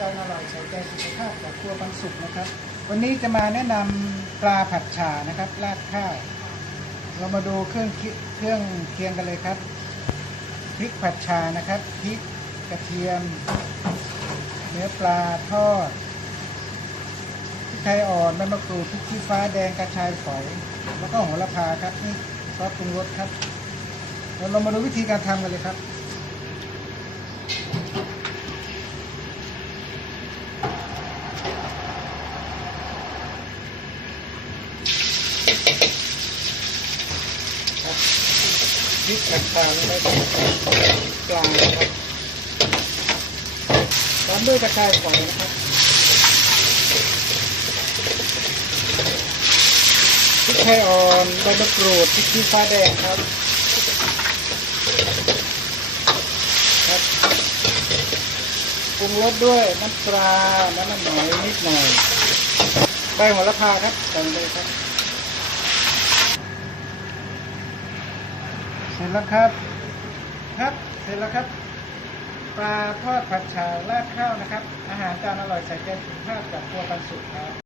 จานอร่อยใส่ใจสุขภาพจากครัวบางสุขนะครับ วันนี้จะมาแนะนำปลาผัดฉ่านะครับราดข้าว เรามาดูเครื่องเครื่องเคียงกันเลยครับพริกผัดฉ่านะครับพริกกระเทียม เนื้อปลาทอดพริกไทยอ่อนใบมะกรูดพริกชี้ฟ้าแดงกระชายฝอยแล้วก็โหระพาครับนี่ซอสปรุงรสครับเดี๋ยวเรามาดูวิธีการทำกันเลยครับ ครับพริกผัดฉ่าลงไปกลานะครับตามด้วยกระชายฝอยนะครับพริกไทยอ่อนใบมะกรูดพริกชี้ฟ้าแดงครับ ปรุงรสด้วยน้ำปลา น้ำมันหอยนิดหน่อยใบโหระพาครับใส่เลยครับ เสร็จแล้วครับ ครับ เสร็จแล้วครับ ปลาทอดผัดฉ่าราดข้าวนะครับ อาหารจานอร่อยใส่ใจสุขภาพจากครัวปันสุขครับ